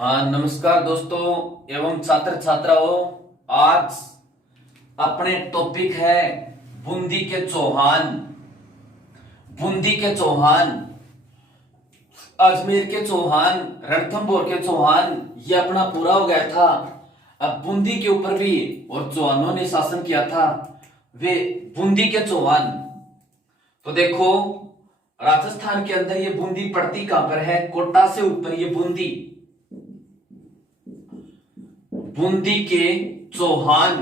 हाँ, नमस्कार दोस्तों एवं छात्र छात्राओं। आज अपने टॉपिक है बूंदी के चौहान। बूंदी के चौहान, अजमेर के चौहान, रणथंभौर के चौहान, ये अपना पूरा हो गया था। अब बूंदी के ऊपर भी और चौहानों ने शासन किया था, वे बूंदी के चौहान। तो देखो, राजस्थान के अंदर ये बूंदी पड़ती कहां पर है? कोटा से ऊपर ये बूंदी। बूंदी के चौहान,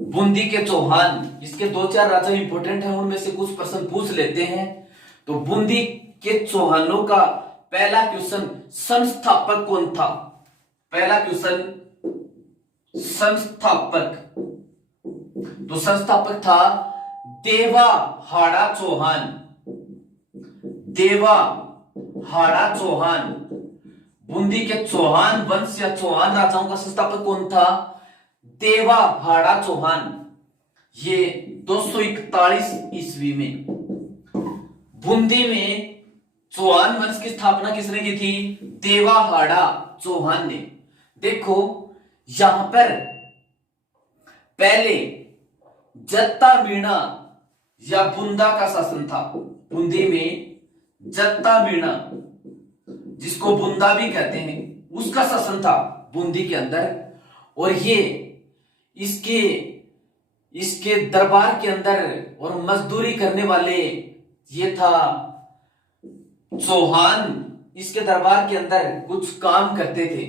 बूंदी के चौहान, इसके दो चार राजा इंपोर्टेंट हैं, उनमें से कुछ प्रश्न पूछ लेते हैं। तो बूंदी के चौहानों का पहला क्वेश्चन, संस्थापक कौन था? पहला क्वेश्चन, संस्थापक। तो संस्थापक था देवा हाड़ा चौहान। देवा हाड़ा चौहान। बूंदी के चौहान वंश या चौहान राजाओं का संस्थापक कौन था? देवा हाड़ा चौहान। ये 241 ईस्वी में बूंदी में चौहान वंश की स्थापना किसने की थी? देवा हाड़ा चौहान ने। देखो, यहां पर पहले जत्ता मीणा या बुंदा का शासन था। बूंदी में जत्ता मीणा, जिसको बुंदा भी कहते हैं, उसका शासन था बूंदी के अंदर। और ये इसके दरबार के अंदर और मजदूरी करने वाले ये था चौहान। इसके दरबार के अंदर कुछ काम करते थे।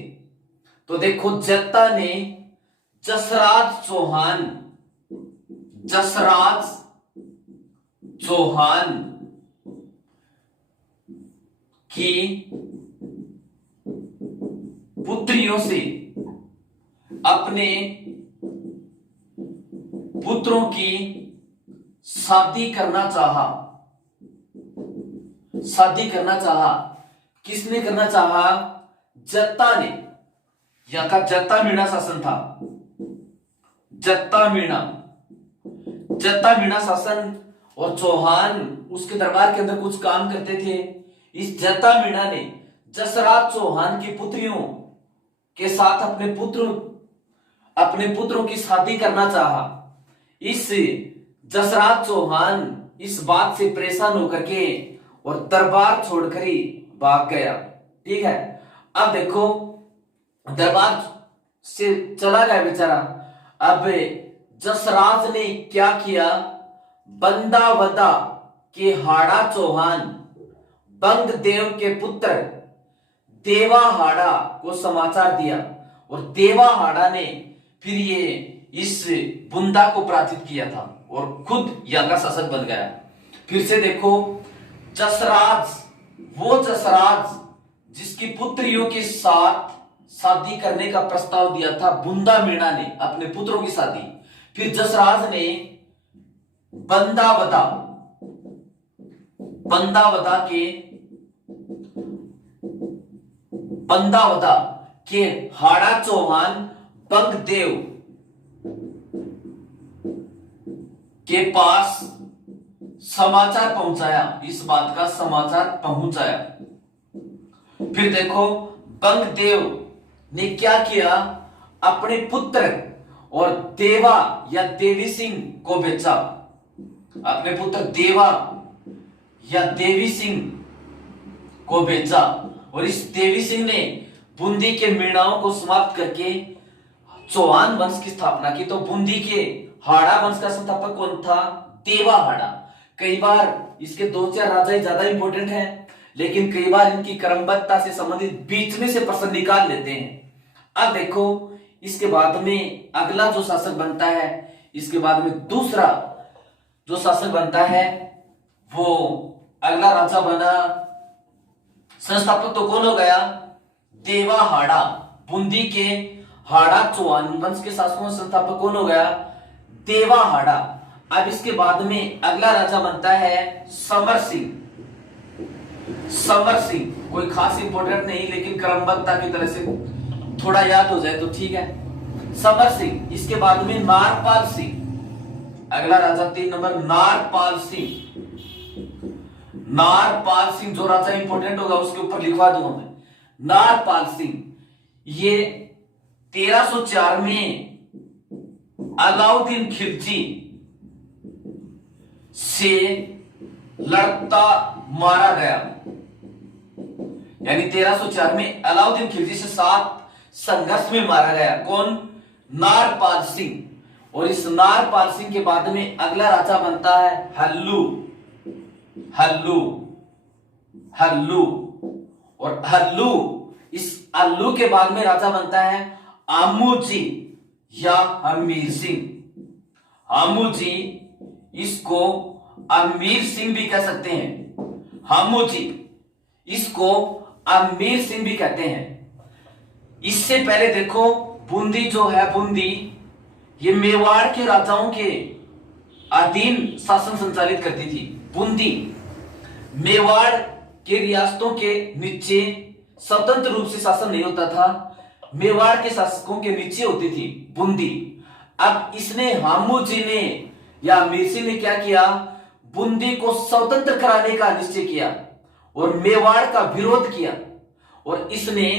तो देखो, जत्ता ने जसराज चौहान, जसराज चौहान की पुत्रियों से अपने पुत्रों की शादी करना चाहा। शादी करना चाहा। किसने करना चाहा? जत्ता ने। यहां का जत्ता मीणा शासन था। जत्ता मीणा, जत्ता मीणा शासन। और चौहान उसके दरबार के अंदर कुछ काम करते थे। इस जत्ता मीणा ने जसराज चौहान की पुत्रियों के साथ अपने पुत्रों की शादी करना चाहा। इस जसराज चौहान इस बात से परेशान होकर के और दरबार छोड़कर ही भाग गया। ठीक है, अब देखो, दरबार से चला गया बेचारा। अब जसराज ने क्या किया? बंदावदा के हाड़ा चौहान बंगदेव के पुत्र देवा हाड़ा को समाचार दिया। और देवा हाड़ा ने फिर ये इस बुंदा को पराजित किया था और खुद यहाँ का शासक बन गया। फिर से देखो, जसराज, वो जसराज जिसकी पुत्रियों के साथ शादी करने का प्रस्ताव दिया था बुंदा मीणा ने, अपने पुत्रों की शादी। फिर जसराज ने बंदावदा, बंदावदा के हाड़ा चौहान बंगदेव के पास समाचार पहुंचाया। इस बात का समाचार पहुंचाया। फिर देखो, बंगदेव ने क्या किया? अपने पुत्र और देवा या देवी सिंह को बेचा। अपने पुत्र देवा या देवी सिंह को बेचा। और इस देवी सिंह ने बूंदी के मीणाओं को समाप्त करके चौहान वंश की स्थापना की। तो बूंदी के हाड़ा वंश का संस्थापक कौन था? देवा हाड़ा। कई बार इसके दो चार राजा ज्यादा इंपॉर्टेंट हैं, लेकिन कई बार इनकी क्रमबद्धता से संबंधित बीच में से प्रश्न निकाल लेते हैं। अब देखो, इसके बाद में अगला जो शासक बनता है, इसके बाद में दूसरा जो शासक बनता है, वो अगला राजा बना। संस्थापक तो कौन हो गया? देवा हाड़ा। बूंदी के हाड़ा चौहान वंश के शासकों का संस्थापक कौन हो गया? देवा हाड़ा। अब इसके बाद में अगला राजा बनता है समर सिंह। समर सिंह कोई खास इंपोर्टेंट नहीं, लेकिन क्रमबद्धता की तरह से थोड़ा याद हो जाए तो ठीक है। समर सिंह। इसके बाद में नारपाल सिंह। अगला राजा 3 नंबर, नारपाल सिंह। नारपाल सिंह जो राजा इंपोर्टेंट होगा उसके ऊपर लिखवा दूंगा मैं। नारपाल सिंह ये 1304 में अलाउद्दीन खिलजी से लड़ता मारा गया। यानी 1304 में अलाउद्दीन खिलजी से साथ संघर्ष में मारा गया। कौन? नारपाल सिंह। और इस नारपाल सिंह के बाद में अगला राजा बनता है हल्लू। हल्लू हल्लू और हल्लू, इस हल्लू के बाद में राजा बनता है आमूजी या अमीर सिंह। आमूजी, इसको अमीर सिंह भी कह सकते हैं। हामूजी, इसको अमीर सिंह भी कहते हैं। इससे पहले देखो बूंदी जो है, बूंदी ये मेवाड़ के राजाओं के अधीन शासन संचालित करती थी। बूंदी मेवाड़ के रियासतों के नीचे स्वतंत्र रूप से शासन नहीं होता था, मेवाड़ के शासकों के नीचे होती थी बूंदी। अब इसने हामूजी ने या अमीर सिंह ने क्या किया? बूंदी को स्वतंत्र कराने का निश्चय किया और मेवाड़ का विरोध किया। और इसने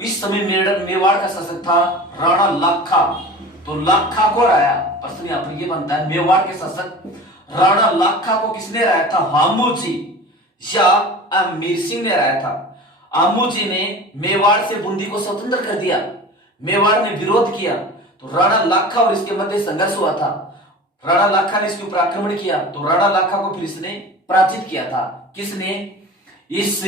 इस समय मेवाड़ का शासक था राणा लाखा। तो लाखा को हराया। प्रश्न यहां पर यह बनता है, मेवाड़ के शासक राणा लाखा को किसने हराया था? हामूजी या अमीर सिंह ने हराया था। आमूजी ने मेवाड़ से बूंदी को स्वतंत्र कर दिया। मेवाड़ ने विरोध किया तो राणा लाखा और इसके मध्य संघर्ष हुआ था। राणा लाखा ने इसके ऊपर आक्रमण किया तो राणा लाखा को फिर इसने पराजित किया था। किसने? इस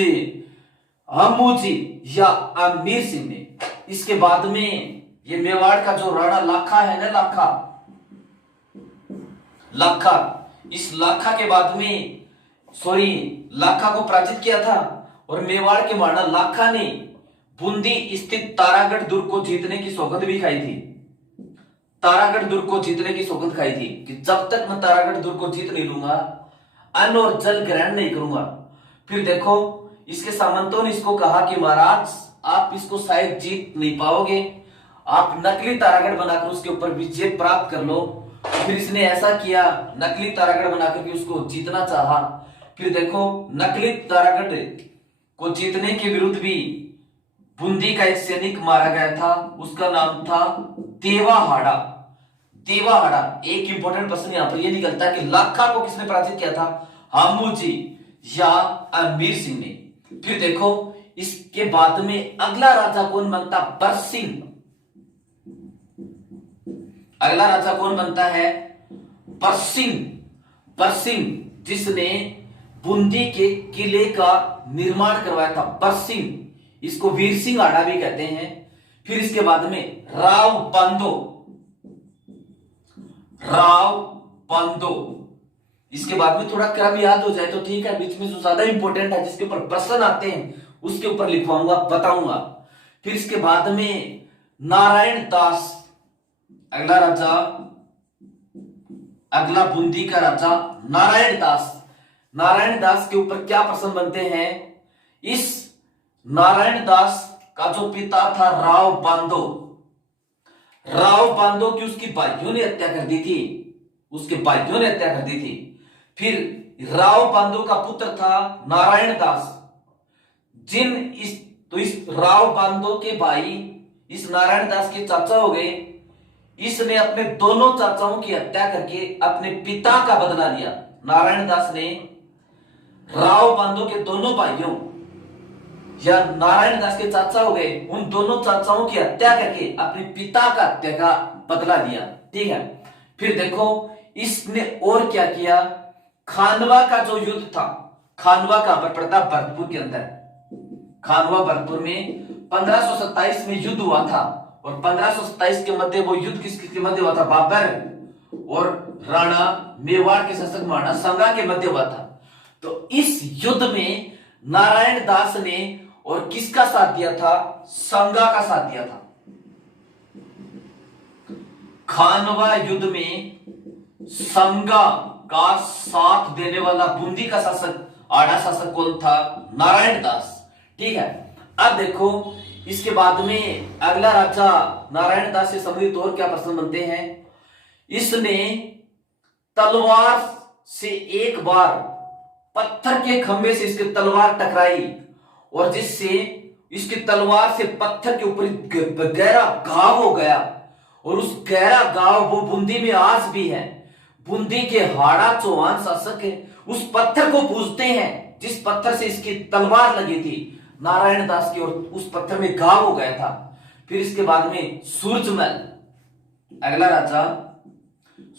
आमूजी या अमीर सिंह ने। इसके बाद में ये मेवाड़ का जो राणा लाखा है ना, लाखा, इस लाखा के बाद में लाखा को पराजित किया था और मेवाड़ के महाराणा लाखा ने बूंदी स्थित तारागढ़ दुर्ग को जीतने की सौगंध भी खाई थी। तारागढ़ दुर्ग को जीतने की सौगंध खाई थी कि जब तक मैं तारागढ़ दुर्ग को जीत नहीं लूंगा, अन्न और जल ग्रहण नहीं करूंगा। फिर देखो इसके सामंतों ने इसको कहा कि महाराज आप इसको शायद जीत नहीं पाओगे, आप नकली तारागढ़ बनाकर उसके ऊपर विजय प्राप्त कर लो। फिर इसने ऐसा किया, नकली तारागढ़ बनाकर के उसको जीतना चाहा। फिर देखो नकली तारागढ़ को जीतने के विरुद्ध भी बूंदी का एक सैनिक मारा गया था, उसका नाम था देवाहाड़ा। देवाहाड़ा। एक इंपॉर्टेंट प्रश्न यहां पर यह निकलता है कि लाखा को किसने पराजित किया था? हामूजी या अमीर सिंह ने। फिर देखो इसके बाद में अगला राजा कौन बनता? बरसिंह। अगला राजा कौन बनता है? बरसिंह। बरसिंह जिसने बूंदी के किले का निर्माण करवाया था, बरसिंह। इसको वीर सिंह आड़ा भी कहते हैं। फिर इसके बाद में राव पांदो। राव पांदो। इसके बाद में थोड़ा क्रम याद हो जाए तो ठीक है, बीच में जो ज्यादा इंपॉर्टेंट है जिसके ऊपर प्रश्न आते हैं उसके ऊपर लिखवाऊंगा, बताऊंगा। फिर इसके बाद में नारायण दास। अगला राजा, अगला बूंदी का राजा नारायण दास। नारायण दास के ऊपर क्या प्रश्न बनते हैं? इस नारायण दास का जो पिता था राव पांदो, राव पांदो की उसकी भाइयों ने हत्या कर दी थी, उसके भाइयों ने हत्या कर दी थी। फिर राव पांदो का पुत्र था नारायण दास। इस राव पांदो के भाई इस नारायण दास के चाचा हो गए। इसने अपने दोनों चाचाओं की हत्या करके अपने पिता का बदला लिया। नारायण दास ने राव पांदो के दोनों भाइयों या नारायण दास के चाचा हो गए, उन दोनों चाचाओं की हत्या करके अपने पिता का हत्या का बदला लिया। ठीक है। फिर देखो इसने और क्या किया? खानवा का जो युद्ध था, खानवा कहां पर पड़ता? भरतपुर के अंदर। खानवा भरतपुर में 1527 में युद्ध हुआ था और 1527 के मध्य वो युद्ध किसके मध्य हुआ था? बाबर और राणा मेवाड़ के शासक महाराणा संगा के मध्य हुआ था। तो इस युद्ध में नारायण दास ने और किसका साथ दिया था? संगा का साथ दिया था। खानवा युद्ध में संगा का साथ देने वाला बूंदी का शासक, आड़ा शासक कौन था? नारायण दास। ठीक है। अब देखो इसके बाद में अगला राजा नारायण दास से संबंधित और क्या प्रश्न बनते हैं? इसने तलवार से एक बार पत्थर के खंभे से इसकी तलवार टकराई और जिससे इसकी तलवार से पत्थर के ऊपर गहरा घाव हो गया, और उस गहरा घाव वो बूंदी में आज भी है। बूंदी के हाड़ा चौहान शासक है उस पत्थर को पूजते हैं जिस पत्थर से इसकी तलवार लगी थी नारायण दास की, और उस पत्थर में घाव हो गया था। फिर इसके बाद में सूरजमल, अगला राजा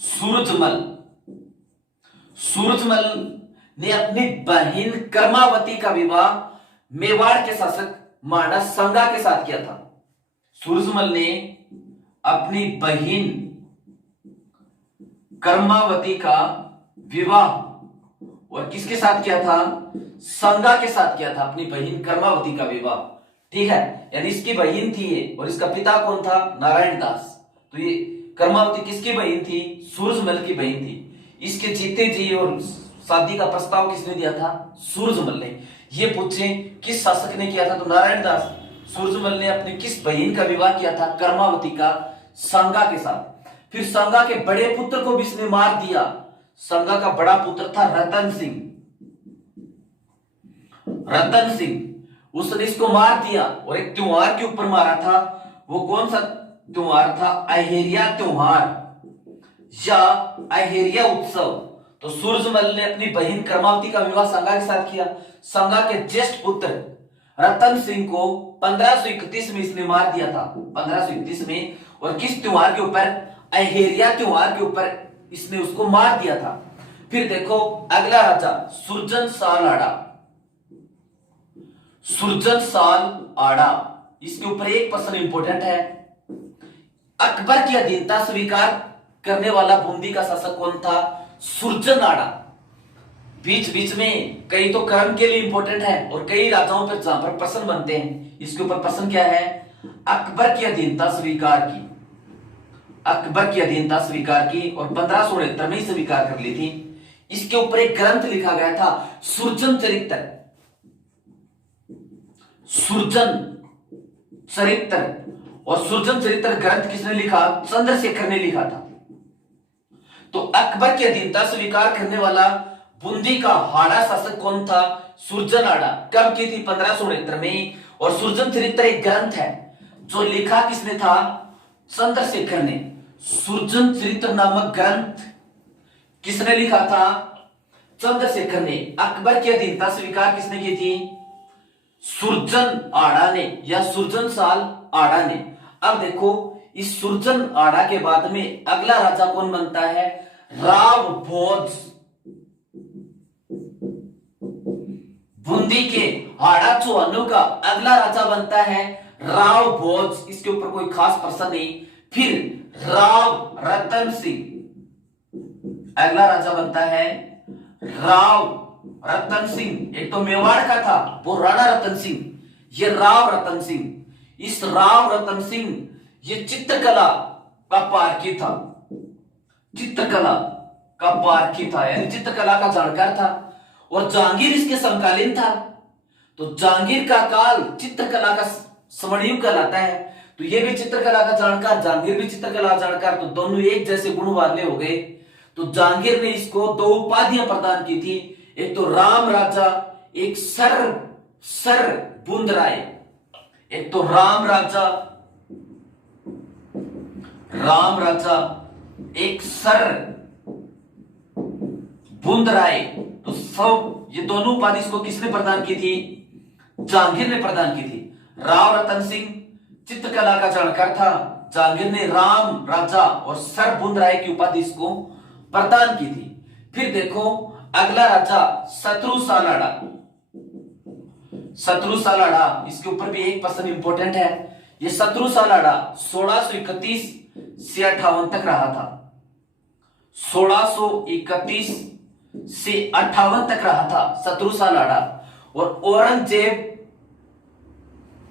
सूरजमल। सूरजमल ने अपनी बहन कर्मावती का विवाह मेवाड़ के शासक मानस संगा के साथ किया था। सूरजमल ने अपनी बहन कर्मावती का विवाह और किसके साथ किया था? संगा के साथ किया था, अपनी बहन कर्मावती का विवाह। ठीक है, यानी इसकी बहन थी ये, और इसका पिता कौन था? नारायण दास। तो ये कर्मावती किसकी बहन थी? सूरजमल की बहन थी। इसके जीते जी और शादी का प्रस्ताव किसने दिया था? सूरजमल ने। ये पूछे किस शासक ने किया था? तो नारायण दास। सूरजमल ने अपनी किस बहन का विवाह किया था? कर्मावती का संगा के साथ। फिर संगा के बड़े पुत्र को भी इसने मार दिया। संगा का बड़ा पुत्र था रतन सिंह। रतन सिंह, उसने इसको मार दिया और एक त्योहार के ऊपर मारा था। वो कौन सा त्योहार था? अहेरिया त्योहार या अहेरिया उत्सव। तो सूरजमल ने अपनी बहन कर्मावती का विवाह संगा के साथ किया। संगा के ज्येष्ठ पुत्र रतन सिंह को 1531 में इसने मार दिया था, 1531 में। और किस त्योहार के ऊपर? अहेरिया त्योहार के ऊपर इसने उसको मार दिया था। फिर देखो अगला राजा सुरजन साल आड़ा। सुरजन साल आड़ा, इसके ऊपर एक प्रश्न इंपोर्टेंट है। अकबर की अधीनता स्वीकार करने वाला बूंदी का शासक कौन था? सुरजन आड़ा। बीच बीच में कई तो कर्म के लिए इंपोर्टेंट है और कई राजाओं पर जहां पर प्रश्न बनते हैं। इसके ऊपर प्रश्न क्या है? अकबर की अधीनता स्वीकार की। अकबर की अधीनता स्वीकार की और 1569 में स्वीकार कर ली थी। इसके ऊपर एक ग्रंथ लिखा गया था सुरजन चरित्र। सुरजन चरित्र, और सुरजन चरित्र ग्रंथ किसने लिखा? चंद्रशेखर ने लिखा था। तो अकबर की अधीनता स्वीकार करने वाला बूंदी का हाड़ा शासक कौन था? सुरजन आड़ा। कब की थी? 1569 में। और सुरजन चरित्र एक ग्रंथ है जो लिखा किसने था? चंद्रशेखर ने। सुरजन चरित्र नामक ग्रंथ किसने लिखा था? चंद्रशेखर ने। अकबर की अधीनता स्वीकार किसने की थी? सुरजन आड़ा ने या सुरजन साल आड़ा ने। अब देखो इस सुरजन आड़ा के बाद में अगला राजा कौन बनता है? राव भोज। बूंदी के हाड़ा चौहानों का अगला राजा बनता है राव भोज। इसके ऊपर कोई खास प्रश्न नहीं। फिर राव रतन सिंह, अगला राजा बनता है राव रतन सिंह। एक तो मेवाड़ का था वो राणा रतन सिंह, ये राव रतन सिंह। इस राव रतन सिंह ये चित्रकला का पारखी था। चित्रकला का पारखी था यानी चित्रकला का जानकार था, और जहांगीर इसके समकालीन था। तो जहांगीर का काल चित्रकला का स्वर्णयुग कहलाता है। तो ये भी चित्रकला का जानकार, जहांगीर भी चित्रकला जानकार, तो दोनों एक जैसे गुण वाले हो गए। तो जहांगीर ने इसको 2 उपाधियां प्रदान की थी, एक तो राम राजा, एक सर बूंद राय। एक तो राम राजा, एक सर बूंद राय। तो सब ये दोनों उपाधि इसको किसने प्रदान की थी? जहांगीर ने प्रदान की थी। राव रतन सिंह चित्रकला का जानकार था, जहांगीर ने राम राजा और सर बूंद राय की उपाधि इसको प्रदान की थी। फिर देखो अगला राजा शत्रु साल आड़ा। शत्रु साल आड़ा, इसके ऊपर भी एक प्रश्न इंपोर्टेंट है। ये शत्रु साल आड़ा 1631 से 58 तक रहा था। 1631 से 58 तक रहा था शत्रु साल आड़ा। और औरंगजेब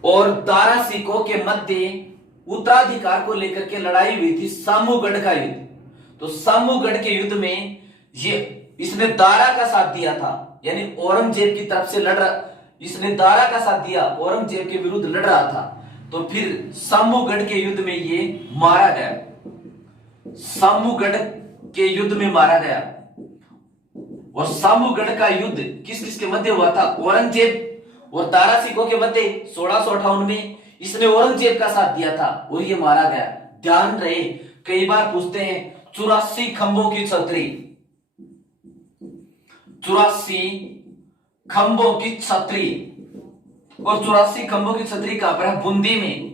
और दारा सिकों के मध्य उत्तराधिकार को लेकर के लड़ाई हुई थी, सामूगढ़ का युद्ध। तो सामूगढ़ के युद्ध में ये इसने दारा का साथ दिया था, यानी औरंगजेब की तरफ से लड़ रहा, इसने दारा का साथ दिया, औरंगजेब के विरुद्ध लड़ रहा था। तो फिर सामूगढ़ के युद्ध में ये मारा गया। सामूगढ़ के युद्ध में मारा गया। और सामूगढ़ का युद्ध किस किस के मध्य हुआ था? औरंगजेब और तारा सिखों के मध्य 1658 में इसने औरंगजेब का साथ दिया था और ये मारा गया। ध्यान रहे, कई बार पूछते हैं 84 खंभों की छतरी, 84 खंभों की छतरी, और 84 खंभों की छतरी कहां पर है? बूंदी में।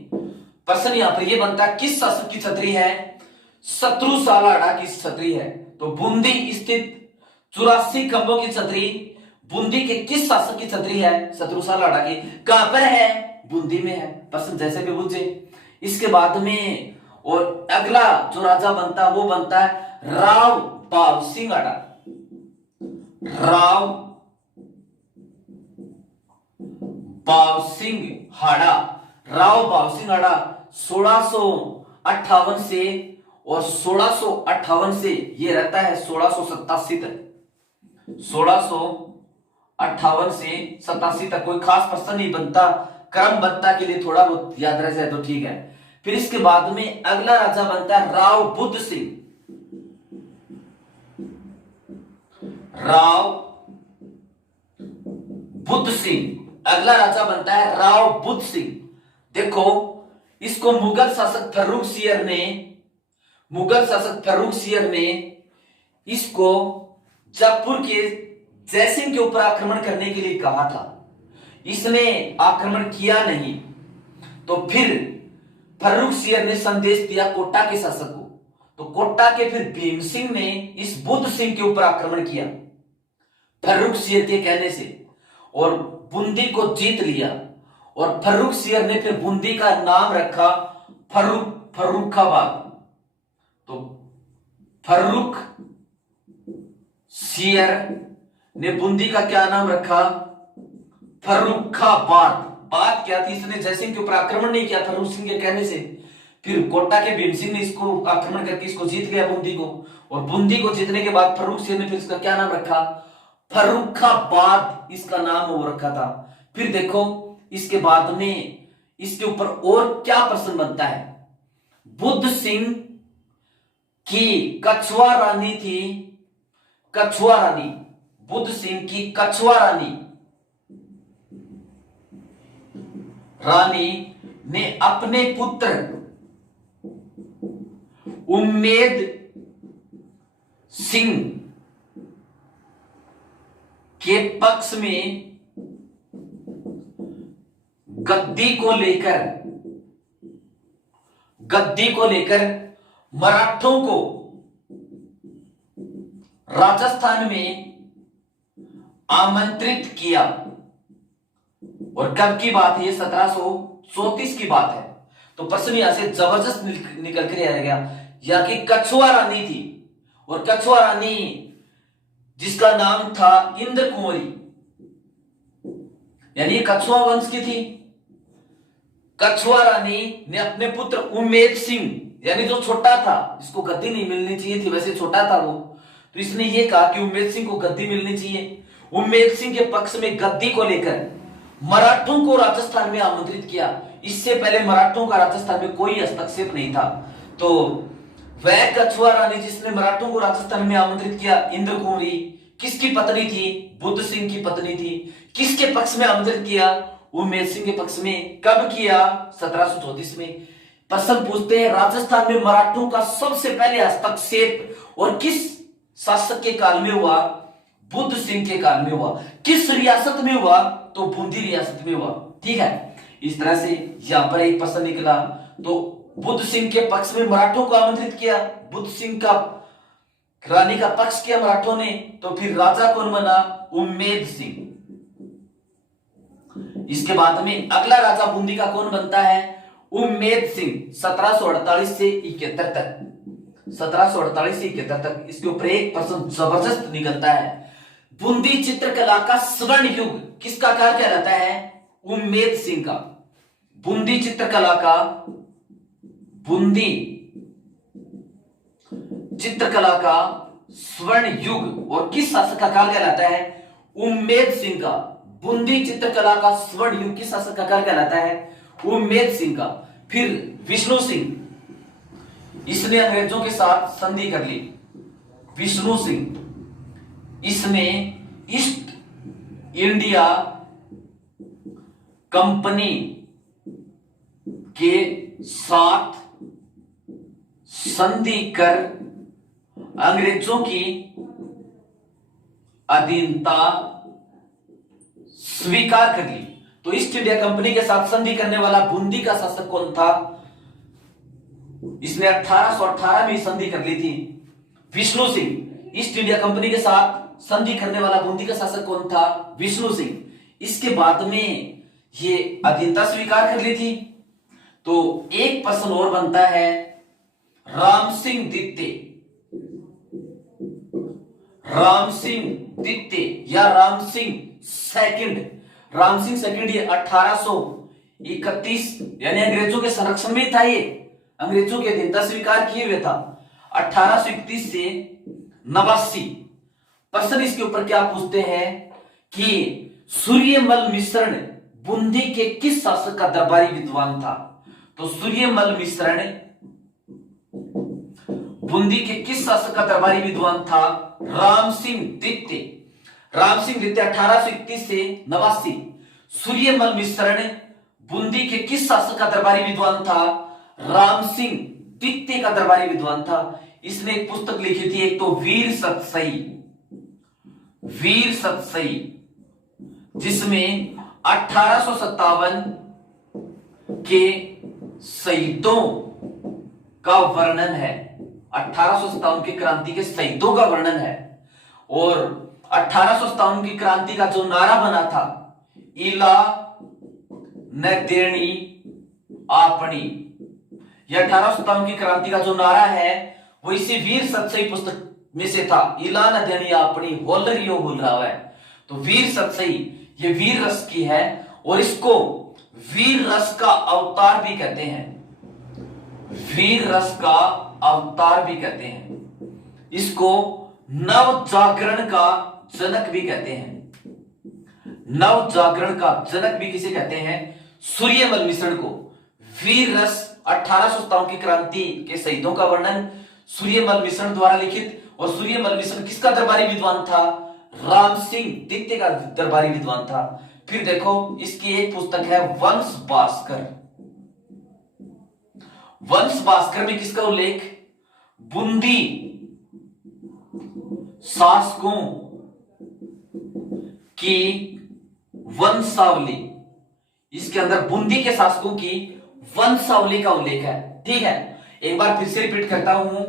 प्रश्न यहां पर यह बनता है किस शासक की छतरी है? शत्रु सालाड़ा की छतरी है। तो बूंदी स्थित 84 खंभों की छतरी बूंदी के किस शासक की छतरी है? शत्रु सालाड़ा की। कहां पर है? बूंदी में है। प्रश्न जैसे भी पूछे। इसके बाद में और अगला जो राजा बनता है वो बनता है राव बाव सिंह आड़ा। राव बाव सिंह हाड़ा। राव बाव सिंह हाड़ा 1658 से और 1658 से ये रहता है 1687 तक। 1658 से 87 तक कोई खास प्रश्न नहीं बनता, क्रमबद्धता के लिए थोड़ा बहुत याद रह जाए तो ठीक है। फिर इसके बाद में अगला राजा बनता है राव बुद्ध सिंह। राव बुद्ध सिंह अगला राजा बनता है राव बुद्ध सिंह। देखो, इसको मुगल शासक फर्रुख सियर ने इसको जयपुर के जयसिंह के ऊपर आक्रमण करने के लिए कहा था। इसने आक्रमण किया नहीं, तो फिर फर्रुख सियर ने संदेश दिया कोटा के शासक को। तो कोटा के फिर भीम सिंह ने इस बुद्ध सिंह के ऊपर आक्रमण किया फर्रुख सियर के कहने से और बूंदी को जीत लिया। और फर्रुख सियर ने फिर बूंदी का नाम रखा फर्रुखाबाद। तो फर्रुख सियर ने बूंदी का क्या नाम रखा? फर्रुखाबाद। बात क्या थी? इसने जयसिंह के ऊपर आक्रमण नहीं किया फर्रुख सिंह के कहने से। फिर कोटा के भीम सिंह ने इसको आक्रमण करके इसको जीत लिया बूंदी को। और बूंदी को जीतने के बाद फर्रुख सिंह ने फिर इसका क्या नाम रखा? फर्रुखाबाद इसका नाम वो रखा था। फिर देखो, इसके बाद में इसके ऊपर और क्या प्रश्न बनता है? बुद्ध सिंह की कछुआ रानी थी, कछुआ रानी, बुद्ध सिंह की कछुआ रानी ने अपने पुत्र उम्मेद सिंह के पक्ष में गद्दी को लेकर मराठों को राजस्थान में आमंत्रित किया। और कब की बात है? 1734 की बात है। तो प्रश्न यहां से जबरदस्त निकल कर आ गया। यहां की कछुआ रानी थी और कछुआ रानी जिसका नाम था इंद्र कुंवरी, यानी कछुआ वंश की थी। कछुआ रानी ने अपने पुत्र उम्मेद सिंह, यानी जो छोटा था, जिसको गद्दी नहीं मिलनी चाहिए थी, वैसे छोटा था वो, तो इसने ये कहा कि उम्मेद सिंह को गद्दी मिलनी चाहिए। उम्मेद सिंह के पक्ष में गद्दी को लेकर मराठों को राजस्थान में आमंत्रित किया। इससे पहले मराठों का राजस्थान में कोई हस्तक्षेप नहीं था। तो वह कछुआ रानी जिसने मराठों को राजस्थान में आमंत्रित किया, इंद्र कुंवरी, किसकी पत्नी थी? बुद्ध सिंह की पत्नी थी। किसके पक्ष में आमंत्रित किया? उम्मेद सिंह के पक्ष में। कब किया? 1734 में। प्रश्न पूछते हैं राजस्थान में मराठों का सबसे पहले हस्तक्षेप और किस शासक के काल में हुआ? बुद्ध सिंह के काल में हुआ। किस रियासत में हुआ? तो बूंदी रियासत में हुआ। ठीक है, इस तरह से यहां पर एक प्रश्न निकला। तो बुद्ध सिंह के पक्ष में मराठों को आमंत्रित किया, बुद्ध सिंह का रानी का पक्ष किया मराठों ने। तो फिर राजा कौन बना? उम्मेद सिंह। इसके बाद में अगला राजा बूंदी का कौन बनता है? उम्मेद सिंह। 1748 से 71 तक, 1748 से 71 तक इसके ऊपर एक प्रश्न जबरदस्त निकलता है। बूंदी चित्रकला का स्वर्ण युग किसका काल कहलाता है? उम्मेद सिंह का। बूंदी चित्रकला का, बूंदी चित्रकला का स्वर्ण युग और किस शासक का काल कहलाता है? उम्मेद सिंह का। बूंदी चित्रकला का स्वर्ण युग किस शासक का काल कहलाता है? उम्मेद सिंह का। फिर विष्णु सिंह, इसने अंग्रेजों के साथ संधि कर ली। विष्णु सिंह, इसने ईस्ट इंडिया कंपनी के साथ संधि कर अंग्रेजों की अधीनता स्वीकार कर ली। तो ईस्ट इंडिया कंपनी के साथ संधि करने वाला बूंदी का शासक कौन था? इसने 1818 में संधि कर ली थी, Vishnu Singh. East India company के साथ संधि करने वाला बूंदी का शासक कौन था? विष्णु सिंह। इसके बाद में ये अधीनता स्वीकार कर ली थी। तो एक प्रश्न और बनता है, राम सिंह द्वितीय, राम सिंह द्वितीय या राम सिंह सेकंड, राम सिंह सेकंड ये 1831 यानी अंग्रेजों के संरक्षण में था, ये अंग्रेजों की अधीनता स्वीकार किए हुए था 1831 से 89। प्रश्न इसके ऊपर क्या पूछते हैं कि सूर्यमल मिश्रण बूंदी के किस शासक का दरबारी विद्वान था? तो सूर्यमल मिश्रण बूंदी के किस शासक का दरबारी विद्वान था? राम सिंह द्वितीय। राम सिंह द्वितीय 1831 से 89। सूर्यमल मिश्रण बूंदी के किस शासक का दरबारी विद्वान था? राम सिंह द्वितीय का दरबारी विद्वान था। इसने एक पुस्तक लिखी थी, एक तो वीर सतसई, वीर सतसई, जिसमें 1857 के शहीदों का वर्णन है, 1857 की क्रांति के शहीदों का वर्णन है। और 1857 की क्रांति का जो नारा बना था, इला न देनी आपनी, यह 1857 की क्रांति का जो नारा है वो इसी वीर सतसई पुस्तक में से था, इला न देनी आपनी होलरियो बोल रहा है। तो वीर सतसई ये वीर रस की है और इसको वीर रस का अवतार भी कहते हैं, वीर रस का अवतार भी कहते हैं। इसको नव जागरण का जनक भी कहते हैं। नव जागरण का जनक भी किसे कहते हैं? सूर्यमल मिश्रण को। वीर रस 1857 की क्रांति के शहीदों का वर्णन सूर्यमल मिश्रण द्वारा लिखित। और सूर्यमल मिश्रण किसका दरबारी विद्वान था? राम सिंह द्वितीय का दरबारी विद्वान था। फिर देखो इसकी एक पुस्तक है वंश भास्कर। वंश भास्कर में किसका उल्लेख? बूंदी शासकों की वंशावली, इसके अंदर बूंदी के शासकों की वंशावली का उल्लेख है। ठीक है, एक बार फिर से रिपीट करता हूं,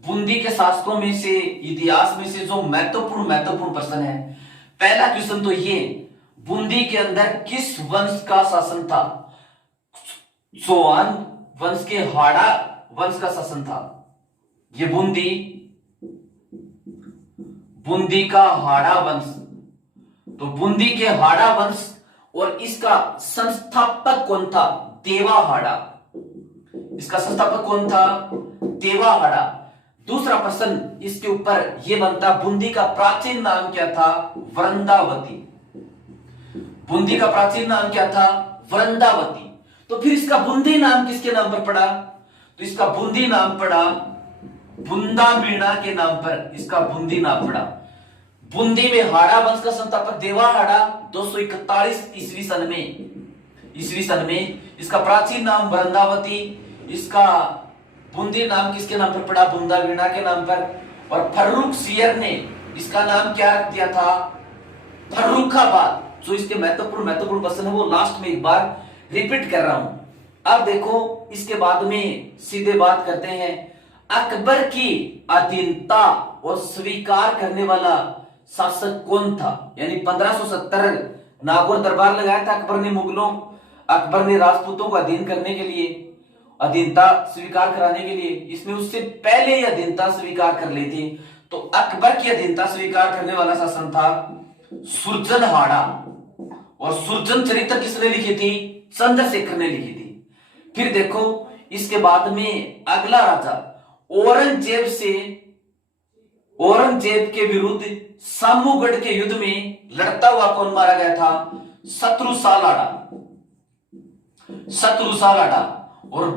बूंदी के शासकों में से इतिहास में से जो महत्वपूर्ण प्रश्न है, पहला क्वेश्चन तो ये, बूंदी के अंदर किस वंश का शासन था? चौहान वंश के हाड़ा वंश का शासन था। ये बूंदी का हाड़ा वंश। तो बूंदी के हाड़ा वंश और इसका संस्थापक कौन था? देवा हाड़ा। इसका संस्थापक कौन था? देवा हाड़ा। दूसरा प्रश्न इसके ऊपर यह बनता, बूंदी का प्राचीन नाम क्या था? वृंदावती। बूंदी का प्राचीन नाम क्या था? वृंदावती। तो फिर इसका बूंदी नाम किसके नाम पर पड़ा? तो इसका बूंदी नाम पड़ा बुंदा मीणा के नाम पर, इसका बूंदी नाम पड़ा। बूंदी में हाड़ा वंश का संस्थापक देवा हाड़ा 241 ईस्वी सन में, इसका प्राचीन नाम वृंदावती, इसका बूंदी नाम किसके नाम पर पड़ा? बुंदा वीणा के नाम पर। और फर्रुख सियर ने इसका नाम क्या रख दिया था? फर्रुखाबाद। जो इसके महत्वपूर्ण प्रश्न है वो लास्ट में एक बार रिपीट कर रहा हूं। अब देखो इसके बाद में सीधे बात करते हैं, अकबर की अधीनता और स्वीकार करने वाला शासक कौन था? यानी 1570 नागौर दरबार लगाया था अकबर ने मुगलों, अकबर ने राजपूतों को अधीन करने के लिए, अधीनता स्वीकार कराने के लिए। इसमें उससे पहले ही अधीनता स्वीकार कर ली थी। तो अकबर की अधीनता स्वीकार करने वाला शासन था सुरजन हाड़ा। और सुरजन चरित्र किसने लिखी थी? चंद्रशेखर ने लिखी थी। फिर देखो इसके बाद में अगला राजा औरंगजेब के विरुद्ध सामूगढ़ के युद्ध में लड़ता हुआ कौन मारा गया था? शत्रुसाल आड़ा। और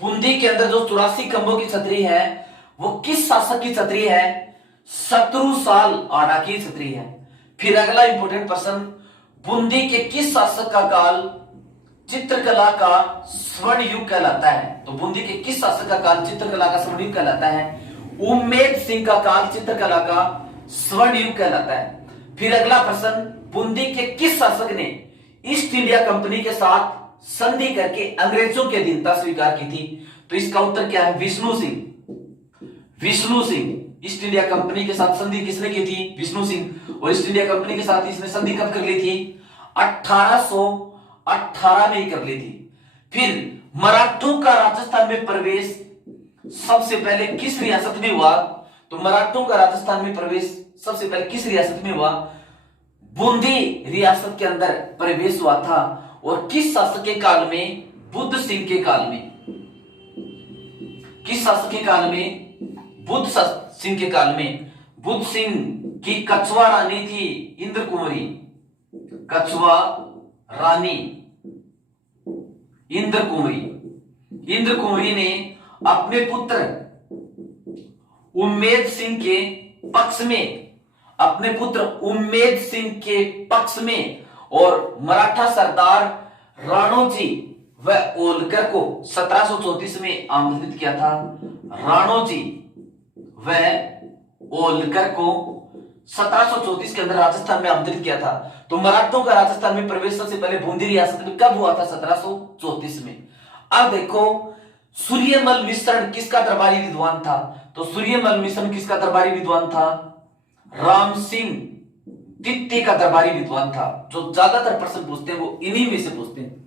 बूंदी के अंदर जो 84 खंभों की छतरी है वो किस शासक की छतरी है? शत्रुसाल आड़ा की छतरी है। फिर अगला इंपोर्टेंट प्रश्न, बूंदी के किस शासक का काल चित्रकला का स्वर्ण युग कहलाता है। तो बूंदी के किस शासक का काल चित्रकला का स्वर्ण युग कहलाता है? उम्मेद सिंह का काल चित्रकला का स्वर्ण युग कहलाता है। फिर अगला प्रश्न, बूंदी के किस शासक ने ईस्ट इंडिया कंपनी के साथ संधि करके अंग्रेजों की अधीनता स्वीकार की थी? तो इसका उत्तर क्या है? Vishnu Singh. Vishnu Singh. East India company के साथ संधि किसने की थी? विष्णु सिंह। और ईस्ट इंडिया कंपनी के साथ इसने संधि कब कर ली थी? 1818 में ही कर ली थी। फिर मराठों का राजस्थान में प्रवेश सबसे पहले किस रियासत में हुआ? तो मराठों का राजस्थान में प्रवेश सबसे पहले किस रियासत में हुआ? बूंदी रियासत के अंदर प्रवेश हुआ था। और किस शासक के काल में? बुद्ध सिंह के काल में। किस शासक के काल में? बुद्ध सिंह के काल में। बुद्ध सिंह की कछुआ रानी थी इंद्र कुंवरी। कछुआ रानी इंद्र कुंवरी। इंद्र कुंवरी ने अपने पुत्र उम्मेद सिंह के पक्ष में, अपने पुत्र उम्मेद सिंह के पक्ष में और मराठा सरदार राणोजी व ओलकर को 1734 में आमंत्रित किया था। राणोजी व ओलकर को 1734 के अंदर राजस्थान में आमंत्रित किया था। तो मराठों का राजस्थान में प्रवेश सबसे पहले बूंदी रियासत में कब हुआ था? 1734 में। अब देखो, सूर्यमल मिश्रण किसका दरबारी विद्वान था? तो सूर्यमल मिश्रण किसका दरबारी विद्वान था? राम सिंह द्वितीय का दरबारी विद्वान था। जो ज्यादातर प्रश्न पूछते हैं वो इन्हीं में से पूछते हैं।